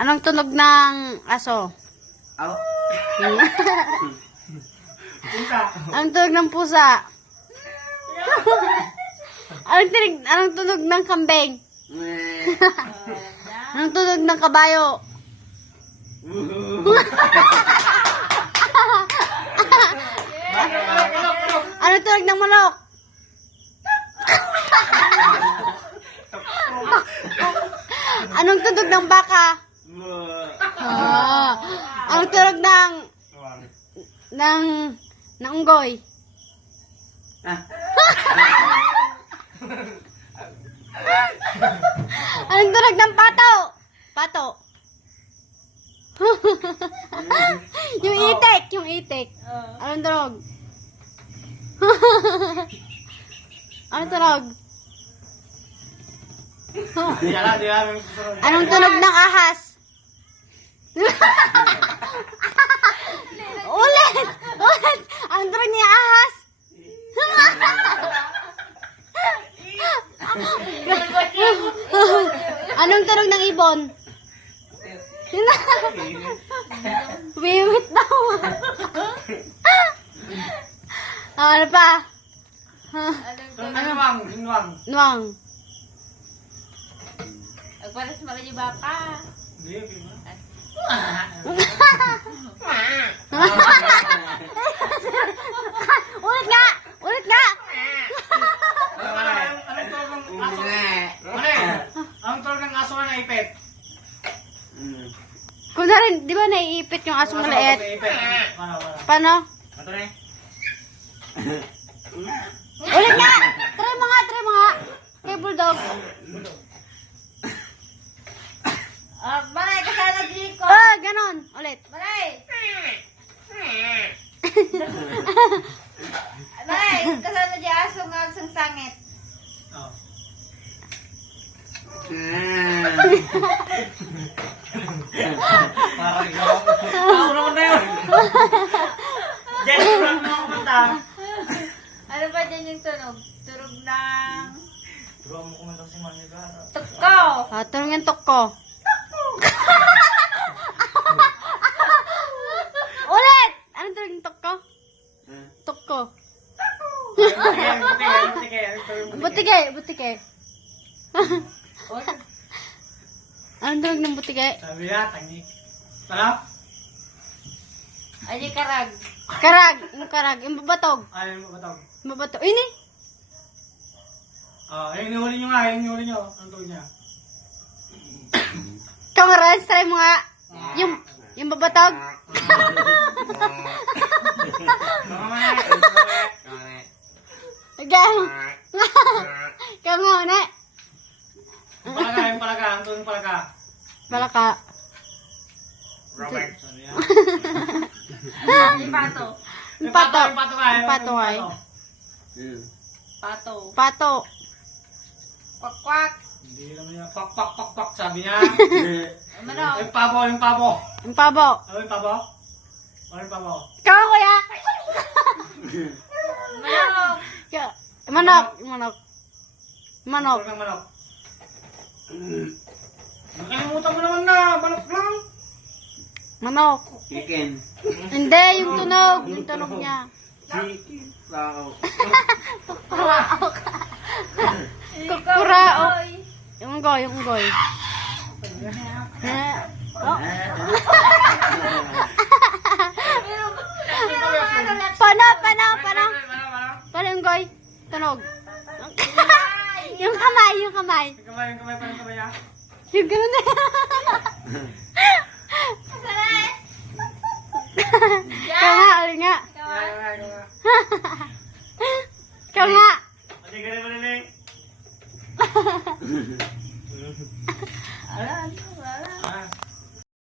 Anong tunog ng aso? Aw. Pusa. Anong tunog ng pusa? Anong tunog ng kambing? Anong tunog ng kabayo? Anong tunog ng manok? Anong tunog ng baka? Anong tunog ng unggoy? Anong tunog ng pato? Pato. Yung itik. Anong tunog? Anong tunog? Anong tunog ng ahas? Ulit! Anong tunog ng ahas? Anong tunog ng ibon? Wiwit daw. Ano pa? Nuwang. Agparas makanya baka. Ulit nga! Ang tawag ng aso na ipit. Kung na rin, di ba naiipit yung asong maliit? Paano? Ito na Ulit nga! Try mo nga! Kay Bulldog. Balay, kasana Jico. Ganon. Ulit. Balay. Balay, kasana di aso nga ang sangit. Parang ikaw. Ako naman na yun. Diyan, parang nakapunta. Ano ba dyan yung tunog? Tunog ng Turuan mo kumanta si Manny Gara. tukaw. Tanong yung tok ko. Ulit! Anong tunog yung tok ko? Tok ko. Butike. Anong tunog ng butike? Sabi ya, tangi. Sarap? Ay, karag. Karag. Yung babatog. Ayaw mo ba ito? Ini. Ayun, nihuli nyo nga. Ang tawag niya. Kamaran, try mo nga. Yung babatog. Again. Ikaw nga, una. Yung palaga. Ang tawag ng palaga. Palaka. Robert. Sabi ya. Yung pato. Yung pato. Yung pato nga. Yung pato ay. Pato. Pato. Kwak-kwak. Hindi naman niya. Pak. Sabi niya. Manok. Yung pabo. Yung pabo. Ano yung pabo? Ano yung pabo? Ikaw, kuya. Manok. Manok. Ang tawag ng manok. Nakalimutan mo naman na. Manok lang. Manok. Chicken. Hindi, yung tunog. Yung tunog niya. Chicken. Wow. Kurao. Yung unggoy. Paano? Paano yung unggoy? Tunog. Yung kamay. Yung kamay. Parang kamay niya. Yung ganun na. Ikaw nga. Ikaw nga. Sige, ganun. Wala. Ah.